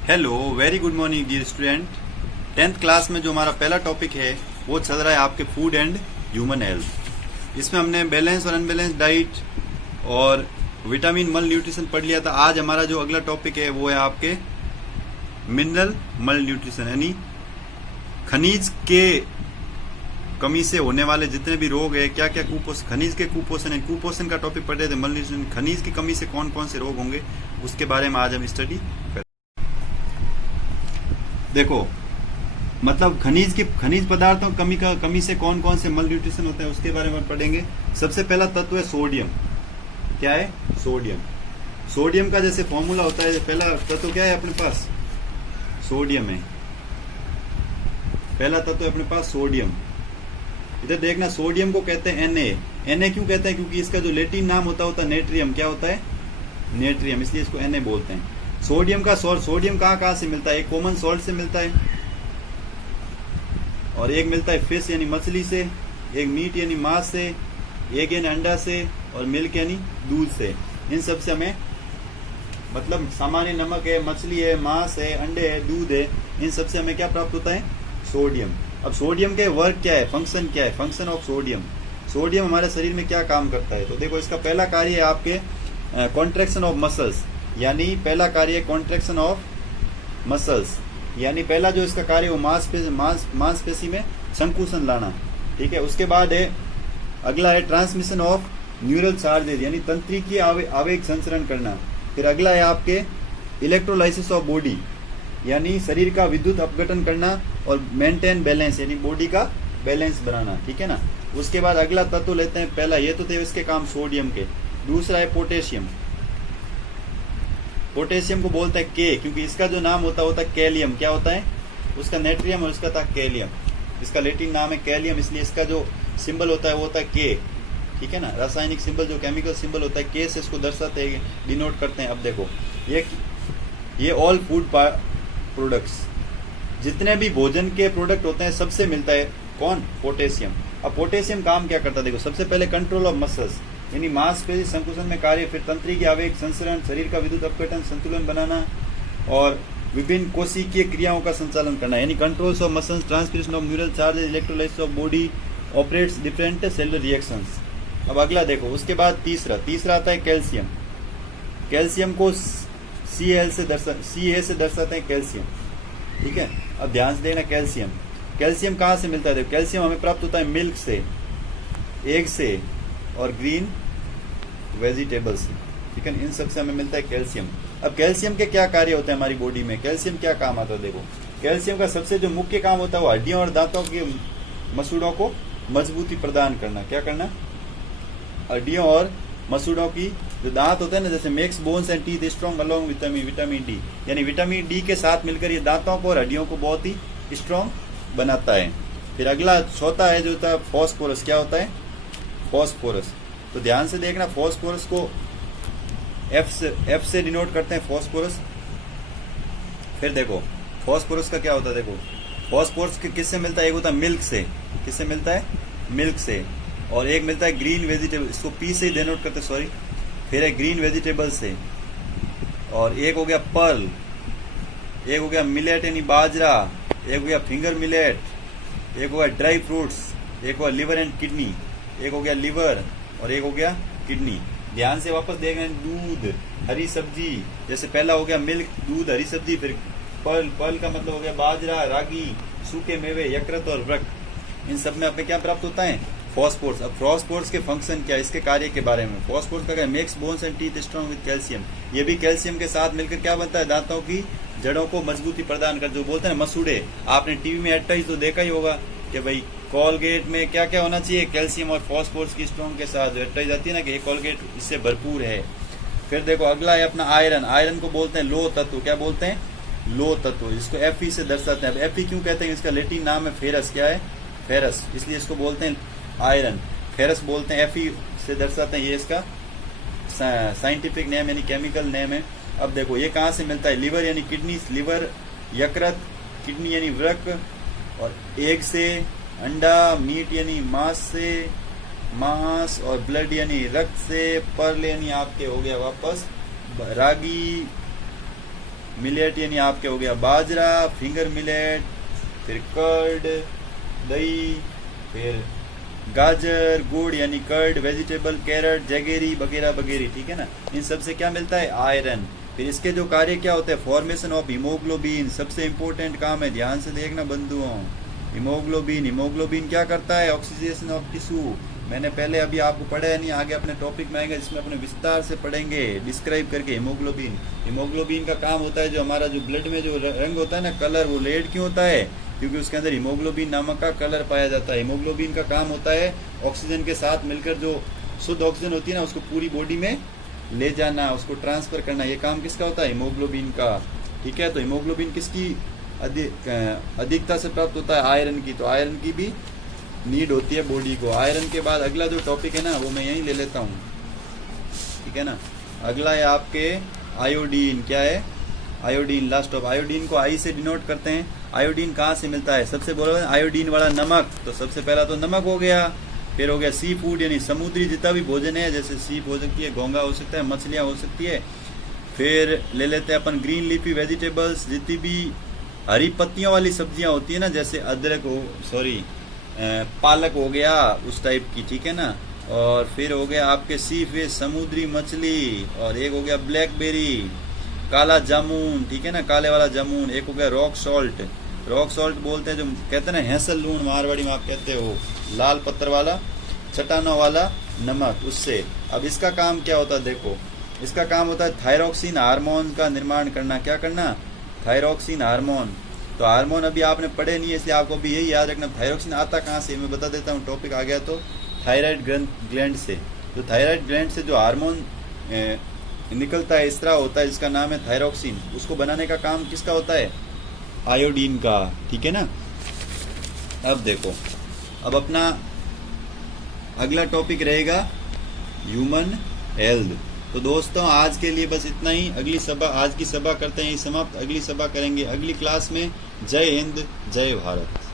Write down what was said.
Hello, very good morning dear student. 10th class में जो हमारा पहला टॉपिक है वो चल रहा है आपके फूड एंड ह्यूमन हेल्थ। इसमें हमने बैलेंस और अनबैलेंस डाइट और विटामिन मल न्यूट्रिशन पढ़ लिया था। आज हमारा जो अगला टॉपिक है वो है आपके मिनरल मल न्यूट्रिशन, यानी खनिज के कमी से होने वाले जितने भी रोग है, क्या क्या कुपोषण, खनिज के कुपोषण है, कुपोषण का टॉपिक पढ़ रहे थे, मल न्यूट्रिशन, खनिज की कमी से कौन कौन से रोग होंगे उसके बारे में आज हम स्टडी करें। देखो, मतलब खनिज पदार्थों की कमी से कौन कौन से मल न्यूट्रिशन होता है उसके बारे में पढ़ेंगे। सबसे पहला तत्व है सोडियम। क्या है? सोडियम। सोडियम का जैसे फॉर्मूला होता है, पहला तत्व क्या है अपने पास? सोडियम है। पहला तत्व है अपने पास सोडियम। इधर देखना, सोडियम को कहते हैं Na। Na क्यों कहते हैं? क्योंकि इसका जो लैटिन नाम होता है नेट्रियम। क्या होता है? नेट्रियम, इसलिए इसको Na बोलते हैं। सोडियम का सॉल्ट, सोडियम कहाँ से मिलता है? एक कॉमन सॉल्ट से मिलता है और एक मिलता है फिश यानी मछली से, एक मीट यानी मांस से, एक यानी अंडा से और मिल्क यानी दूध से। इन सब से हमें, मतलब सामान्य नमक है, मछली है, मांस है, अंडे है, दूध है, इन सब से हमें क्या प्राप्त होता है? सोडियम। अब सोडियम के वर्क क्या है, फंक्शन क्या है? Function of sodium. सोडियम हमारे शरीर में क्या काम करता है? तो देखो, इसका पहला कार्य है आपके कॉन्ट्रैक्शन ऑफ मसल्स, यानी पहला कार्य है कॉन्ट्रैक्शन ऑफ मसल्स, यानी पहला जो इसका कार्य है वो मांसपेशी में संकुचन लाना। ठीक है। उसके बाद है, अगला है ट्रांसमिशन ऑफ न्यूरल चार्जेज, यानी तंत्रिकीय आवेग संचरण करना। फिर अगला है आपके इलेक्ट्रोलाइसिस ऑफ बॉडी, यानी शरीर का विद्युत अपघटन करना और मेंटेन बैलेंस, यानी बॉडी का बैलेंस बनाना। ठीक है ना। उसके बाद अगला तत्व लेते हैं, पहला ये तो थे इसके काम सोडियम के। दूसरा है पोटेशियम। पोटेशियम को बोलते हैं के, क्योंकि इसका जो नाम होता है कैलियम। क्या होता है? उसका नेट्रियम और इसका था कैलियम। इसका लैटिन नाम है कैलियम, इसलिए इसका जो सिंबल होता है वो होता है के। ठीक है ना। रासायनिक सिंबल, जो केमिकल सिंबल होता है के से इसको दर्शाते हैं, डिनोट करते हैं। अब देखो, ये ऑल फूड प्रोडक्ट्स, जितने भी भोजन के प्रोडक्ट होते हैं सबसे मिलता है कौन? पोटेशियम। अब पोटेशियम काम क्या करता है? देखो, सबसे पहले कंट्रोल ऑफ मसल्स, यानी मांसपेशी संकुचन में कार्य, फिर तंत्रिकीय आवेग संचरण, शरीर का विद्युत अपघटन, संतुलन बनाना और विभिन्न कोशिकीय क्रियाओं का संचालन करना, यानी controls of muscles, transmission of neural charges, electrolysis of body, operates different cellular reactions. अब अगला देखो, उसके बाद तीसरा आता है कैल्शियम। कैल्शियम को Ca से दर्शाते हैं कैल्शियम। ठीक है। अब ध्यान से देखना, कैल्शियम कहाँ से मिलता है? देखो, कैल्शियम हमें प्राप्त होता है मिल्क से, एग से और ग्रीन वेजिटेबल से। ठीक है। इन सब से हमें मिलता है कैल्शियम। अब कैल्शियम के क्या कार्य होते हैं हमारी बॉडी में? कैल्शियम क्या काम आता है? देखो, कैल्शियम का सबसे जो मुख्य काम होता है वो हड्डियों और दांतों के मसूड़ों को मजबूती प्रदान करना। क्या करना? हड्डियों और मसूड़ों की जो दांत होते हैं ना, जैसे makes bones and teeth strong along vitamin D, यानी विटामिन डी के साथ मिलकर ये दांतों को और हड्डियों को बहुत ही स्ट्रॉन्ग बनाता है। फिर अगला चौथा है जो होता है फॉस्फोरस। क्या होता है? फॉस्फोरस। तो ध्यान से देखना, फॉस्फोरस को एफ से डिनोट करते हैं, फॉस्फोरस। फिर देखो, फॉस्फोरस का क्या होता है? देखो, फॉस्फोरस किससे मिलता है? एक होता है मिल्क से। किससे मिलता है? मिल्क से। और एक मिलता है ग्रीन वेजिटेबल, इसको पी से ही डिनोट करते हैं, सॉरी। फिर है ग्रीन वेजिटेबल से। और एक हो गया पर्ल, एक हो गया मिलेट यानी बाजरा, एक हो गया फिंगर मिलेट, एक हो गया ड्राई फ्रूट्स, एक हो गया लिवर एंड किडनी, एक हो गया लिवर और एक हो गया किडनी। ध्यान से वापस देख रहे हैं, दूध, हरी सब्जी, जैसे पहला हो गया मिल्क, दूध, हरी सब्जी। फिर पर्ल का मतलब हो गया बाजरा, रागी, सूखे मेवे, यकृत और वृक्क। इन सब में हमें क्या प्राप्त होता है? फॉस्फोरस। अब फॉस्फोरस के फंक्शन क्या है, इसके कार्य के बारे में? फॉस्फोरस का क्या? Makes bones and teeth strong with calcium. ये भी कैल्शियम के साथ मिलकर क्या बनता है? दांतों की जड़ों को मजबूती प्रदान कर, जो बोलते हैं मसूड़े। आपने टीवी में एडवर्टाइज तो देखा ही होगा कि भाई कोलगेट में क्या क्या होना चाहिए? कैल्शियम और फॉस्फोरस की स्ट्रॉन्ग के साथ एडवर्टाइज आती है ना कि ये कोलगेट इससे भरपूर है। फिर देखो, अगला है अपना आयरन। आयरन को बोलते हैं लो तत्व। क्या बोलते हैं? लो तत्व। इसको Fe से दर्शाते हैं। अब Fe क्यों कहते हैं? इसका लैटिन नाम है फेरस। क्या है? फेरस, इसलिए इसको बोलते हैं आयरन। फेरस बोलते हैं, Fe से दर्शाते हैं, ये इसका साइंटिफिक नेम यानी केमिकल नेम है। अब देखो, ये कहाँ से मिलता है? लिवर यानी किडनी, लिवर, यकृत, किडनी यानी वृक्क, और एग से, अंडा, मीट यानी मांस से, मांस और ब्लड यानी रक्त से, पर्ल यानी आपके हो गया वापस रागी, मिलेट यानी आपके हो गया बाजरा, फिंगर मिलेट, फिर कर्ड दही, फिर गाजर, गुड़ यानी कर्ड, वेजिटेबल कैरेट, जैगेरी वगैरह वगैरह, ठीक है ना। इन सब से क्या मिलता है? आयरन। फिर इसके जो कार्य क्या होते हैं? फॉर्मेशन ऑफ हीमोग्लोबिन, सबसे इंपॉर्टेंट काम है, ध्यान से देखना बंधुओं। हीमोग्लोबिन, हीमोग्लोबिन क्या करता है? Oxidation of tissue. मैंने पहले अभी आपको पढ़ा है नहीं, आगे अपने टॉपिक में आएंगे जिसमें अपने विस्तार से पढ़ेंगे डिस्क्राइब करके हीमोग्लोबिन। हीमोग्लोबिन का काम होता है जो हमारा जो ब्लड में जो रंग होता है ना, कलर, वो रेड क्यों होता है? क्योंकि उसके अंदर हीमोग्लोबिन नामक का कलर पाया जाता है। हीमोग्लोबिन का काम होता है ऑक्सीजन के साथ मिलकर जो शुद्ध ऑक्सीजन होती है ना, उसको पूरी बॉडी में ले जाना, उसको ट्रांसफर करना। ये काम किसका होता है? हीमोग्लोबिन का, ठीक है। तो हीमोग्लोबिन किसकी अधिकता से प्राप्त होता है? आयरन की। तो आयरन की भी नीड होती है बॉडी को। आयरन के बाद अगला जो टॉपिक है ना, वो मैं यहीं ले लेता हूँ, ठीक है ना। अगला है आपके आयोडीन। क्या है? आयोडीन। लास्ट ऑफ आयोडीन को आई से डिनोट करते हैं। आयोडीन कहाँ से मिलता है? सबसे बोलो आयोडीन वाला नमक। तो सबसे पहला तो नमक हो गया, फिर हो गया सी फूड यानी समुद्री जितना भी भोजन है, जैसे सीप हो सकती है, घोंगा हो सकता है, मछलियाँ हो सकती है। फिर ले लेते हैं अपन ग्रीन लीफी वेजिटेबल्स, जितनी भी हरी पत्तियों वाली सब्जियां होती है ना, जैसे अदरक हो, सॉरी पालक हो गया, उस टाइप की, ठीक है ना। और फिर हो गया आपके सी फिश, समुद्री मछली, और एक हो गया ब्लैकबेरी, काला जामुन, ठीक है ना, काले वाला जामुन। एक हो गया रॉक सॉल्ट। रॉक सॉल्ट बोलते हैं जो कहते हैं ना हैसल लूण, मारवाड़ी में आप कहते हो, लाल पत्थर वाला चट्टानों वाला नमक, उससे। अब इसका काम क्या होता है? देखो, इसका काम होता है थायरोक्सिन हार्मोन का निर्माण करना। क्या करना? Thyroxine hormone. तो हार्मोन अभी आपने पढ़े नहीं है, इसलिए आपको भी यही याद रखना। थायरोक्सिन आता कहाँ से? मैं बता देता हूँ, टॉपिक आ गया तो। थायराइड ग्लैंड से। तो थायराइड ग्लैंड से जो हार्मोन निकलता है, इस तरह होता है, जिसका नाम है थायरोक्सिन। उसको बनाने का काम किसका होता है? आयोडीन का, ठीक है ना। अब देखो, अब अपना अगला टॉपिक रहेगा ह्यूमन हेल्थ। तो दोस्तों आज के लिए बस इतना ही। अगली सभा, आज की सभा करते हैं समाप्त, अगली सभा करेंगे अगली क्लास में। जय हिंद, जय भारत।